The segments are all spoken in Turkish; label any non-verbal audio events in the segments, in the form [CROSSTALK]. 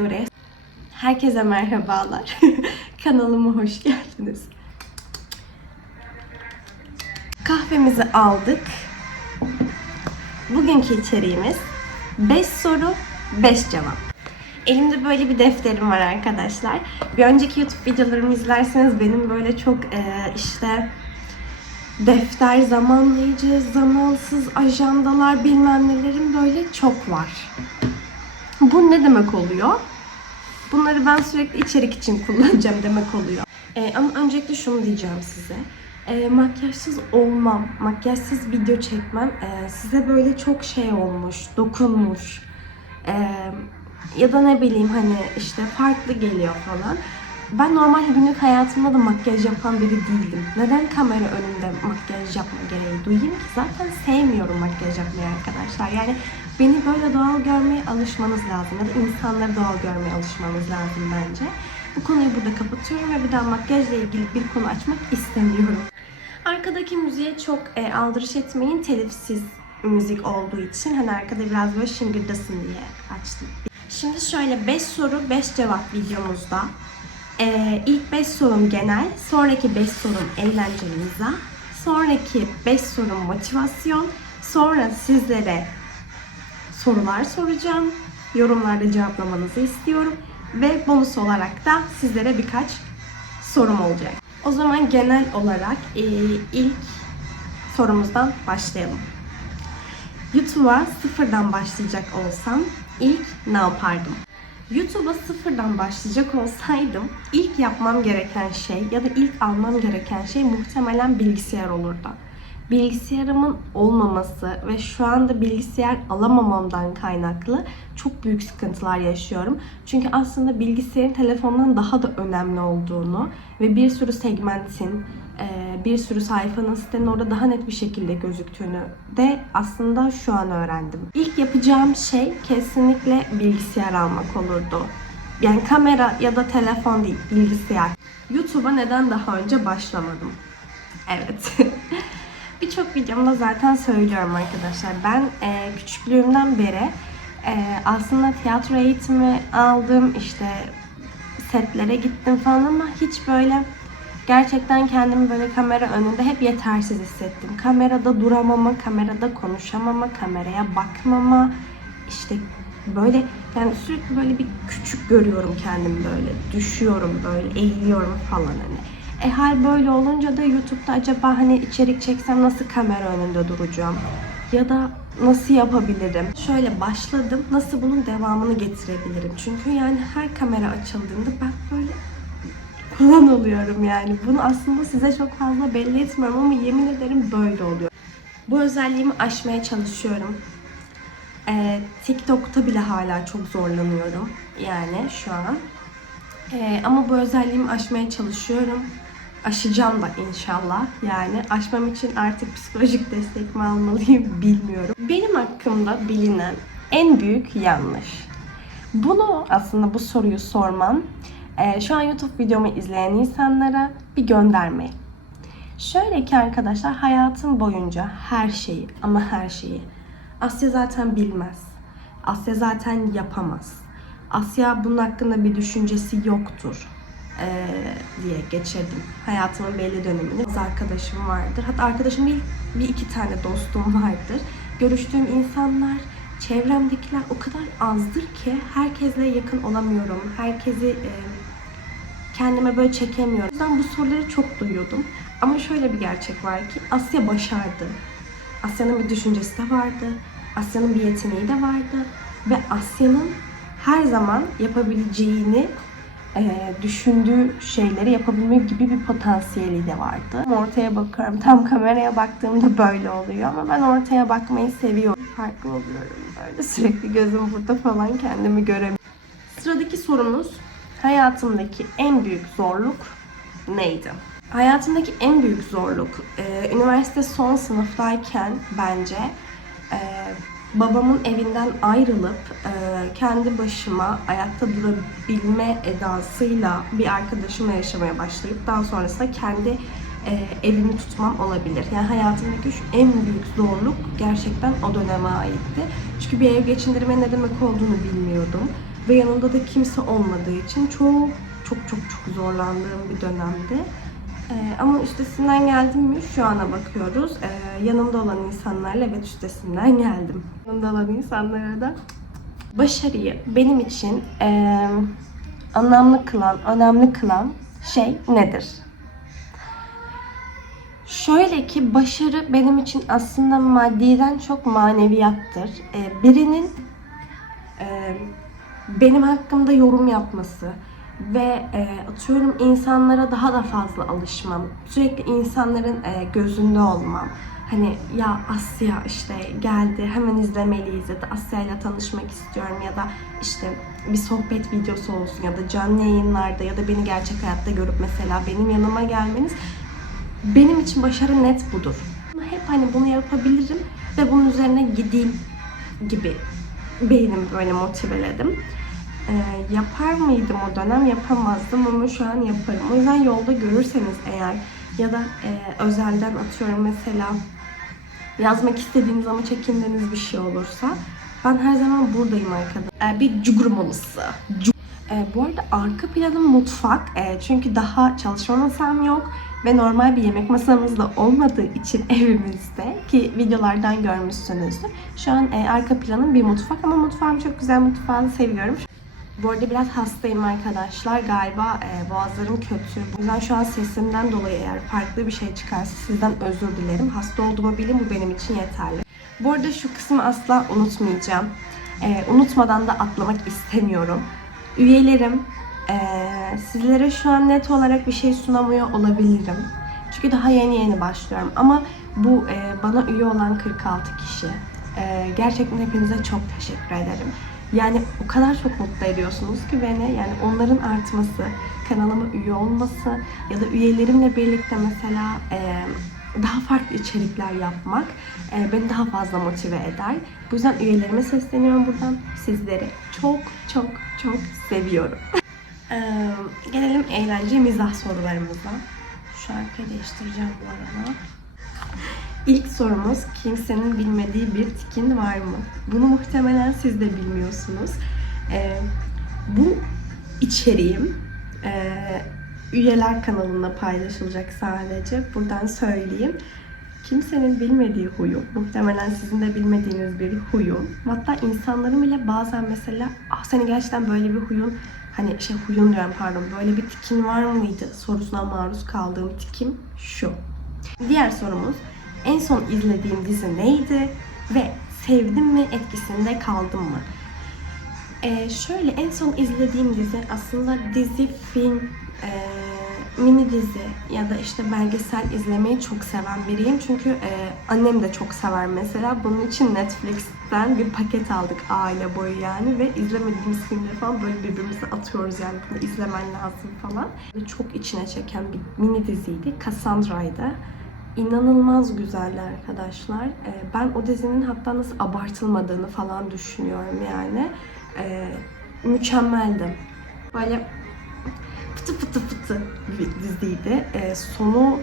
buraya. Herkese merhabalar. [LAUGHS] Kanalıma hoş geldiniz. Kahvemizi aldık. Bugünkü içeriğimiz 5 soru 5 cevap. Elimde böyle bir defterim var arkadaşlar. Bir önceki YouTube videolarımı izlerseniz benim böyle çok eee, işte defter, zamanlayıcı, zamansız ajandalar bilmem nelerim böyle çok var. Bu ne demek oluyor? Bunları ben sürekli içerik için kullanacağım demek oluyor. Ee, ama öncelikle şunu diyeceğim size. Ee, makyajsız olmam, makyajsız video çekmem ee, size böyle çok şey olmuş, dokunmuş. Ee, ya da ne bileyim hani işte farklı geliyor falan. Ben normal günlük hayatımda da makyaj yapan biri değildim. Neden kamera önünde makyaj yapma gereği duyayım ki? Zaten sevmiyorum makyaj yapmayı arkadaşlar. Yani beni böyle doğal görmeye alışmanız lazım. Ya da insanları doğal görmeye alışmanız lazım bence. Bu konuyu burada kapatıyorum ve bir daha makyajla ilgili bir konu açmak istemiyorum. Arkadaki müziğe çok e, aldırış etmeyin. Telifsiz müzik olduğu için hani arkada biraz böyle şıngırdasın diye açtım. Şimdi şöyle 5 soru 5 cevap videomuzda ee, ilk 5 sorum genel, sonraki 5 sorum eğlenceli mizah, sonraki 5 sorum motivasyon, sonra sizlere sorular soracağım, yorumlarda cevaplamanızı istiyorum ve bonus olarak da sizlere birkaç sorum olacak. O zaman genel olarak e, ilk sorumuzdan başlayalım. YouTube'a sıfırdan başlayacak olsam ilk ne yapardım? YouTube'a sıfırdan başlayacak olsaydım ilk yapmam gereken şey ya da ilk almam gereken şey muhtemelen bilgisayar olurdu. Bilgisayarımın olmaması ve şu anda bilgisayar alamamamdan kaynaklı çok büyük sıkıntılar yaşıyorum. Çünkü aslında bilgisayarın telefondan daha da önemli olduğunu ve bir sürü segmentin, e, bir sürü sayfanın sitenin orada daha net bir şekilde gözüktüğünü de aslında şu an öğrendim. İlk yapacağım şey kesinlikle bilgisayar almak olurdu. Yani kamera ya da telefon değil, bilgisayar. YouTube'a neden daha önce başlamadım? Evet. [LAUGHS] Birçok videomda zaten söylüyorum arkadaşlar. Ben e, küçüklüğümden beri e, aslında tiyatro eğitimi aldım. işte setlere gittim falan ama hiç böyle gerçekten kendimi böyle kamera önünde hep yetersiz hissettim. Kamerada duramama, kamerada konuşamama, kameraya bakmama, işte böyle yani sürekli böyle bir küçük görüyorum kendimi böyle. Düşüyorum böyle, eğiliyorum falan hani. E hal böyle olunca da YouTube'da acaba hani içerik çeksem nasıl kamera önünde duracağım? Ya da nasıl yapabilirim? Şöyle başladım. Nasıl bunun devamını getirebilirim? Çünkü yani her kamera açıldığında ben böyle falan oluyorum yani. Bunu aslında size çok fazla belli etmiyorum ama yemin ederim böyle oluyor. Bu özelliğimi aşmaya çalışıyorum. Ee, TikTok'ta bile hala çok zorlanıyorum. Yani şu an. Ee, ama bu özelliğimi aşmaya çalışıyorum. Aşacağım da inşallah. Yani aşmam için artık psikolojik destek mi almalıyım [LAUGHS] bilmiyorum. Benim hakkımda bilinen en büyük yanlış. Bunu aslında bu soruyu sormam e, şu an YouTube videomu izleyen insanlara bir gönderme. Şöyle ki arkadaşlar hayatım boyunca her şeyi ama her şeyi Asya zaten bilmez. Asya zaten yapamaz. Asya bunun hakkında bir düşüncesi yoktur ee, diye geçirdim. Hayatımın belli döneminde. Kız arkadaşım vardır. Hatta arkadaşım değil bir iki tane dostum vardır. Görüştüğüm insanlar, çevremdekiler o kadar azdır ki herkesle yakın olamıyorum. Herkesi e, kendime böyle çekemiyorum. O yüzden bu soruları çok duyuyordum. Ama şöyle bir gerçek var ki Asya başardı. Asya'nın bir düşüncesi de vardı. Asya'nın bir yeteneği de vardı. Ve Asya'nın her zaman yapabileceğini e, düşündüğü şeyleri yapabilme gibi bir potansiyeli de vardı. Ortaya bakıyorum. Tam kameraya baktığımda böyle oluyor ama ben ortaya bakmayı seviyorum. Farklı oluyorum böyle. Sürekli gözüm burada falan kendimi göremiyorum. Sıradaki sorumuz hayatımdaki en büyük zorluk neydi? Hayatımdaki en büyük zorluk e, üniversite son sınıftayken bence e, babamın evinden ayrılıp e, kendi başıma ayakta durabilme edasıyla bir arkadaşımla yaşamaya başlayıp daha sonrasında kendi e, evimi tutmam olabilir. Yani hayatımdaki şu en büyük zorluk gerçekten o döneme aitti. Çünkü bir ev geçindirme ne demek olduğunu bilmiyordum. Ve yanımda da kimse olmadığı için çok çok çok çok zorlandığım bir dönemdi. Ee, ama üstesinden geldim mi şu ana bakıyoruz. Ee, yanımda olan insanlarla evet üstesinden geldim. Yanımda olan insanlara da başarıyı benim için eee, anlamlı kılan, önemli kılan şey nedir? Şöyle ki başarı benim için aslında maddiden çok maneviyattır. Ee, birinin e, benim hakkımda yorum yapması ve e, atıyorum insanlara daha da fazla alışmam. Sürekli insanların e, gözünde olmam. Hani ya Asya işte geldi hemen izlemeliyiz ya da Asya ile tanışmak istiyorum ya da işte bir sohbet videosu olsun ya da canlı yayınlarda ya da beni gerçek hayatta görüp mesela benim yanıma gelmeniz benim için başarı net budur. Hep hani bunu yapabilirim ve bunun üzerine gideyim gibi beynimi böyle motiveledim. Ee, yapar mıydım o dönem? Yapamazdım ama şu an yaparım. O yüzden yolda görürseniz eğer ya da e, özelden atıyorum mesela yazmak istediğiniz ama çekindiğiniz bir şey olursa ben her zaman buradayım arkadaşlar. Ee, bir cugurmalısı. Ee, bu arada arka planım mutfak. Ee, çünkü daha çalışma masam yok ve normal bir yemek masamız da olmadığı için [LAUGHS] evimizde ki videolardan görmüşsünüzdür. Şu an e, arka planım bir mutfak ama mutfağım çok güzel mutfağını seviyorum. Bu arada biraz hastayım arkadaşlar. Galiba e, boğazlarım kötü. Bu yüzden şu an sesimden dolayı eğer farklı bir şey çıkarsa sizden özür dilerim. Hasta olduğumu bilin bu benim için yeterli. Bu arada şu kısmı asla unutmayacağım. E, unutmadan da atlamak istemiyorum. Üyelerim, e, sizlere şu an net olarak bir şey sunamıyor olabilirim. Çünkü daha yeni yeni başlıyorum. Ama bu e, bana üye olan 46 kişi. E, gerçekten hepinize çok teşekkür ederim. Yani o kadar çok mutlu ediyorsunuz ki beni. Yani onların artması, kanalıma üye olması ya da üyelerimle birlikte mesela e, daha farklı içerikler yapmak e, beni daha fazla motive eder. Bu yüzden üyelerime sesleniyorum buradan. Sizleri çok çok çok seviyorum. [LAUGHS] e, gelelim eğlence mizah sorularımıza. Şu arkayı değiştireceğim bu arada. İlk sorumuz kimsenin bilmediği bir tikin var mı? Bunu muhtemelen siz de bilmiyorsunuz. Ee, bu içeriğim e, üyeler kanalında paylaşılacak sadece. Buradan söyleyeyim. Kimsenin bilmediği huyum, muhtemelen sizin de bilmediğiniz bir huyum. Hatta insanların bile bazen mesela ah senin gerçekten böyle bir huyun, hani şey huyun diyorum pardon, böyle bir tikin var mıydı sorusuna maruz kaldığım tikim şu. Diğer sorumuz, en son izlediğim dizi neydi ve sevdim mi etkisinde kaldım mı? Ee, şöyle en son izlediğim dizi aslında dizi, film, e, mini dizi ya da işte belgesel izlemeyi çok seven biriyim. Çünkü e, annem de çok sever mesela. Bunun için Netflix'ten bir paket aldık aile boyu yani ve izlemediğimiz filmleri falan böyle birbirimize atıyoruz yani bunu izlemen lazım falan. Ve çok içine çeken bir mini diziydi. Cassandra'ydı inanılmaz güzeldi arkadaşlar. Ee, ben o dizinin hatta nasıl abartılmadığını falan düşünüyorum yani. Ee, mükemmeldi. Böyle fıtı fıtı fıtı bir diziydi. Ee, sonu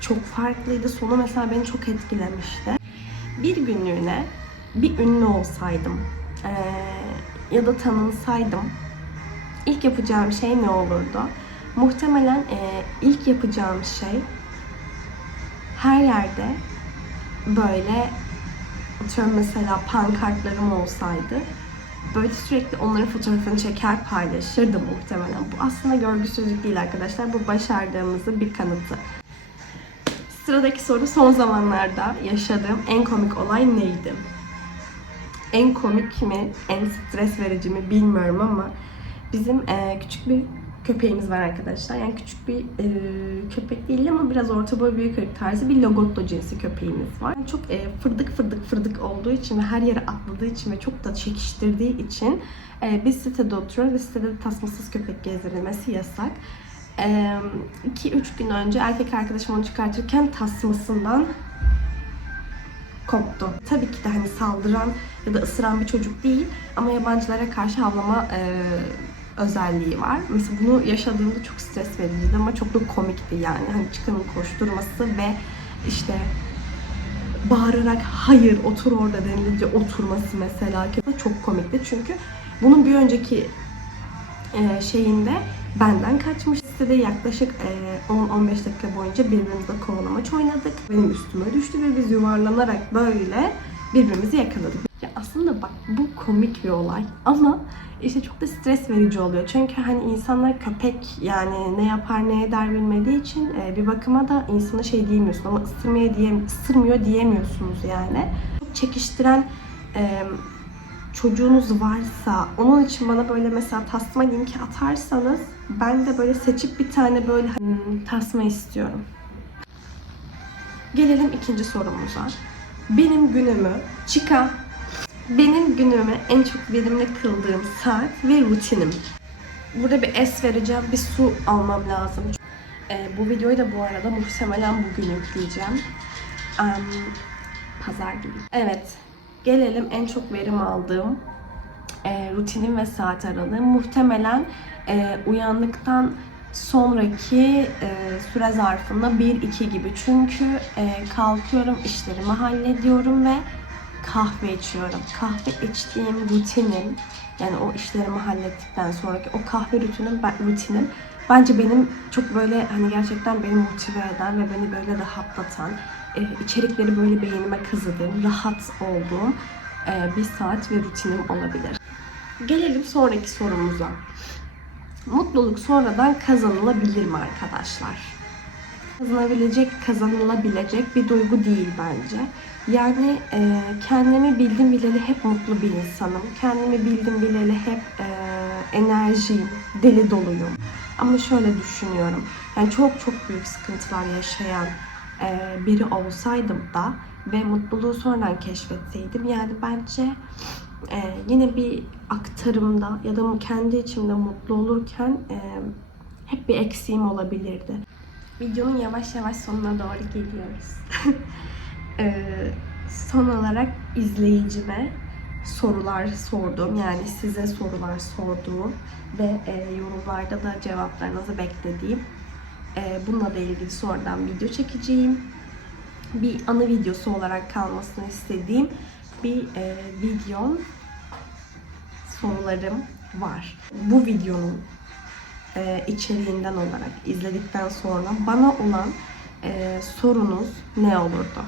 çok farklıydı. Sonu mesela beni çok etkilemişti. Bir günlüğüne bir ünlü olsaydım ya da tanınsaydım ilk yapacağım şey ne olurdu? Muhtemelen ilk yapacağım şey her yerde böyle atıyorum mesela pankartlarım olsaydı böyle sürekli onların fotoğrafını çeker paylaşırdım muhtemelen. Bu aslında görgüsüzlük değil arkadaşlar. Bu başardığımızın bir kanıtı. Sıradaki soru son zamanlarda yaşadığım en komik olay neydi? En komik mi, en stres verici mi bilmiyorum ama bizim küçük bir köpeğimiz var arkadaşlar. Yani küçük bir e, köpek değil ama biraz orta boy büyük ırk tarzı bir logotto cinsi köpeğimiz var. Yani çok e, fırdık fırdık fırdık olduğu için ve her yere atladığı için ve çok da çekiştirdiği için e, biz sitede oturuyoruz ve sitede de tasmasız köpek gezdirilmesi yasak. 2-3 gün önce erkek arkadaşım onu çıkartırken tasmasından koptu. Tabii ki de hani saldıran ya da ısıran bir çocuk değil ama yabancılara karşı havlama e, özelliği var. Mesela bunu yaşadığımda çok stres vericiydi ama çok da komikti yani. Hani çıkanın koşturması ve işte bağırarak hayır otur orada denilince oturması mesela çok komikti. Çünkü bunun bir önceki e, şeyinde benden kaçmış sitede yaklaşık e, 10-15 dakika boyunca birbirimizle kovalamaç oynadık. Benim üstüme düştü ve biz yuvarlanarak böyle birbirimizi yakaladık. Ya aslında bak bu komik bir olay ama işte çok da stres verici oluyor. Çünkü hani insanlar köpek yani ne yapar ne eder bilmediği için e, bir bakıma da insana şey diyemiyorsun ama ısırmaya diye, ısırmıyor diyemiyorsunuz yani. Çok çekiştiren e, çocuğunuz varsa onun için bana böyle mesela tasma linki atarsanız ben de böyle seçip bir tane böyle hmm, tasma istiyorum. Gelelim ikinci sorumuza. Benim günümü çıka benim günümü en çok verimli kıldığım saat ve rutinim. Burada bir es vereceğim, bir su almam lazım. Ee, bu videoyu da bu arada muhtemelen bugün yükleyeceğim. Em, Pazar günü. Evet, gelelim en çok verim aldığım e, rutinim ve saat aralığı. Muhtemelen e, uyandıktan sonraki e, süre zarfında 1-2 gibi. Çünkü e, kalkıyorum, işlerimi hallediyorum ve kahve içiyorum. Kahve içtiğim rutinim, yani o işlerimi hallettikten sonraki o kahve rutinim, ben, rutinim bence benim çok böyle hani gerçekten beni motive eden ve beni böyle rahatlatan, e, içerikleri böyle beynime kazıdığım, rahat olduğum e, bir saat ve rutinim olabilir. Gelelim sonraki sorumuza. Mutluluk sonradan kazanılabilir mi arkadaşlar? Kazanabilecek, kazanılabilecek bir duygu değil bence. Yani e, kendimi bildim bileli hep mutlu bir insanım. Kendimi bildim bileli hep e, enerjiyim, deli doluyum. Ama şöyle düşünüyorum. Yani çok çok büyük sıkıntılar yaşayan e, biri olsaydım da ve mutluluğu sonradan keşfetseydim yani bence e, yine bir aktarımda ya da kendi içimde mutlu olurken e, hep bir eksiğim olabilirdi. Videonun yavaş yavaş sonuna doğru geliyoruz. [LAUGHS] e, son olarak izleyicime sorular sordum. Yani size sorular sorduğum ve e, yorumlarda da cevaplarınızı beklediğim e, bununla da ilgili sonradan video çekeceğim. Bir anı videosu olarak kalmasını istediğim bir e, videom sorularım var. Bu videonun e, içeriğinden olarak izledikten sonra bana olan e, sorunuz ne olurdu?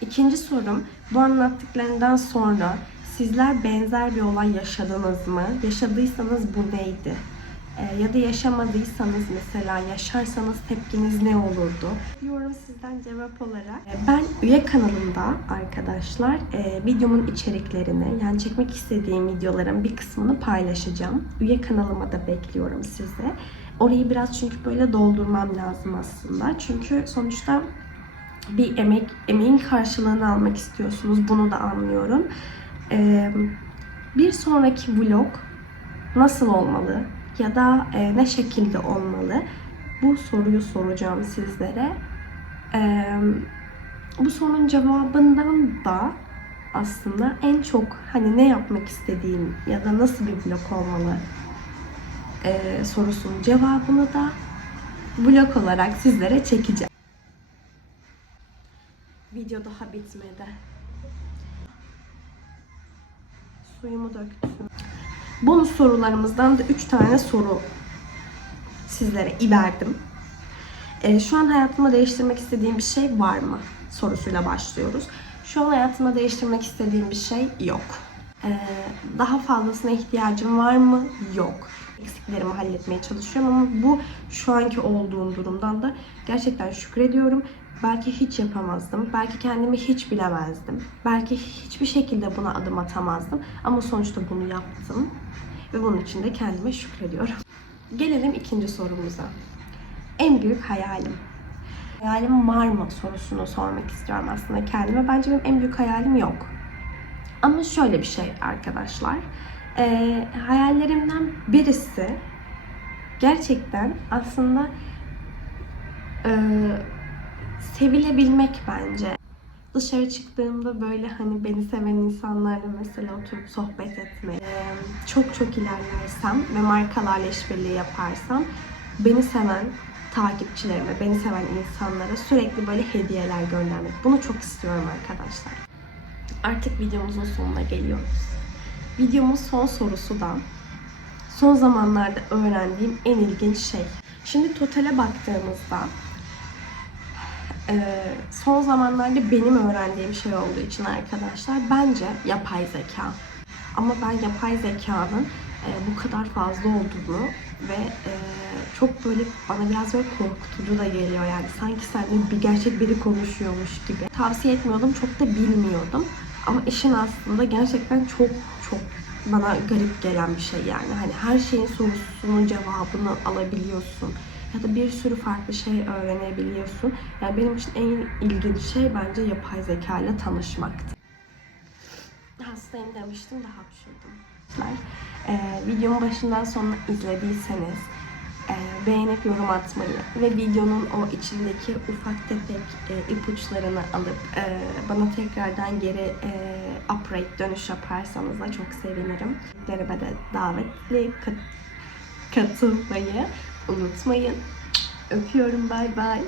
İkinci sorum, bu anlattıklarından sonra sizler benzer bir olay yaşadınız mı? Yaşadıysanız bu neydi? E, ya da yaşamadıysanız mesela yaşarsanız tepkiniz ne olurdu? Diyorum sizden cevap olarak. E, ben üye kanalımda arkadaşlar e, videomun içeriklerini yani çekmek istediğim videoların bir kısmını paylaşacağım. Üye kanalıma da bekliyorum size. Orayı biraz çünkü böyle doldurmam lazım aslında. Çünkü sonuçta bir emek, emeğin karşılığını almak istiyorsunuz. Bunu da anlıyorum. Ee, bir sonraki vlog nasıl olmalı? Ya da e, ne şekilde olmalı? Bu soruyu soracağım sizlere. Ee, bu sorunun cevabından da aslında en çok hani ne yapmak istediğim ya da nasıl bir vlog olmalı e, sorusunun cevabını da vlog olarak sizlere çekeceğim. Video daha bitmedi. Suyumu döktüm. Bonus sorularımızdan da 3 tane soru sizlere iverdim. Ee, şu an hayatımda değiştirmek istediğim bir şey var mı? Sorusuyla başlıyoruz. Şu an hayatımda değiştirmek istediğim bir şey yok. Ee, daha fazlasına ihtiyacım var mı? Yok. Eksiklerimi halletmeye çalışıyorum ama bu şu anki olduğum durumdan da gerçekten şükrediyorum. Belki hiç yapamazdım. Belki kendimi hiç bilemezdim. Belki hiçbir şekilde buna adım atamazdım. Ama sonuçta bunu yaptım. Ve bunun için de kendime şükrediyorum. Gelelim ikinci sorumuza. En büyük hayalim. Hayalim var mı sorusunu sormak istiyorum aslında kendime. Bence benim en büyük hayalim yok. Ama şöyle bir şey arkadaşlar. Ee, hayallerimden birisi gerçekten aslında e, sevilebilmek bence. Dışarı çıktığımda böyle hani beni seven insanlarla mesela oturup sohbet etmeyi, e, çok çok ilerlersem ve markalarla işbirliği yaparsam beni seven takipçilerime, beni seven insanlara sürekli böyle hediyeler göndermek. Bunu çok istiyorum arkadaşlar. Artık videomuzun sonuna geliyoruz. Videomun son sorusu da son zamanlarda öğrendiğim en ilginç şey. Şimdi totale baktığımızda son zamanlarda benim öğrendiğim şey olduğu için arkadaşlar bence yapay zeka. Ama ben yapay zekanın bu kadar fazla olduğunu ve çok böyle bana biraz böyle korkutucu da geliyor yani sanki seninle bir gerçek biri konuşuyormuş gibi. Tavsiye etmiyordum, çok da bilmiyordum. Ama işin aslında gerçekten çok çok bana garip gelen bir şey yani. Hani her şeyin sorusunun cevabını alabiliyorsun. Ya da bir sürü farklı şey öğrenebiliyorsun. Yani benim için en ilginç şey bence yapay zeka ile tanışmaktı. Hastayım demiştim de hapşırdım. Ee, videomun başından sonuna izlediyseniz beğenip yorum atmayı ve videonun o içindeki ufak tefek e, ipuçlarını alıp e, bana tekrardan geri e, upright dönüş yaparsanız da çok sevinirim. Derime de davetli kat- katılmayı unutmayın. Öpüyorum bay bay.